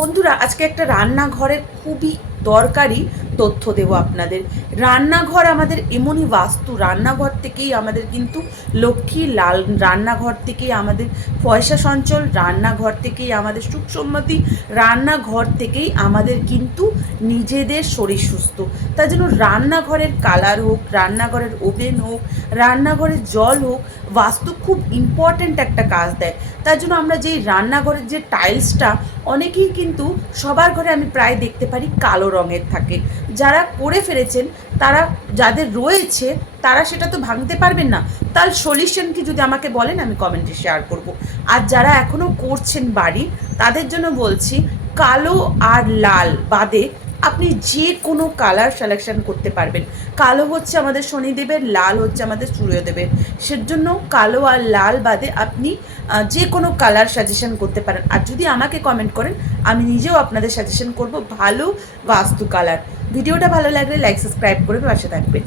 বন্ধুরা, আজকে একটা রান্নাঘরের খুবই দরকারি তথ্য দেব আপনাদের। রান্নাঘর আমাদের এমনই বাস্তু, রান্নাঘর থেকেই আমাদের কিন্তু লক্ষ্মী লাল, রান্নাঘর থেকেই আমাদের পয়সা সঞ্চল, রান্নাঘর থেকেই আমাদের সুখ সম্মতি, রান্নাঘর থেকেই আমাদের কিন্তু নিজেদের শরীর সুস্থ। তার জন্য রান্নাঘরের কালার হোক, রান্নাঘরের ওভেন হোক, রান্নাঘরের জল হোক, বাস্তু খুব ইম্পর্ট্যান্ট একটা কাজ দেয়। তার জন্য আমরা যেই রান্নাঘরের যে টাইলসটা, অনেকেই কিন্তু সবার ঘরে আমি প্রায় দেখতে পারি কালো রঙের থাকে। যারা করে ফেলেছেন, তারা, যাদের রয়েছে, তারা সেটা তো ভাঙতে পারবেন না। তার সলিউশন কি যদি আমাকে বলেন, আমি কমেন্টে শেয়ার করব। আর যারা এখনও করছেন বাড়ি, তাদের জন্য বলছি, কালো আর লাল বাদে আপনি যে কোনো কালার সিলেকশন করতে পারবেন। কালো হচ্ছে আমাদের শনিদেবের, লাল হচ্ছে আমাদের সূর্যদেবের। সেজন্য কালো আর লাল বাদে আপনি যে কোনো কালার সাজেশন করতে পারেন। আর যদি আমাকে কমেন্ট করেন, আমি নিজেও আপনাদের সাজেশন করব ভালো বাস্তু কালার। ভিডিওটা ভালো লাগলে লাইক সাবস্ক্রাইব করে পাশে থাকবেন।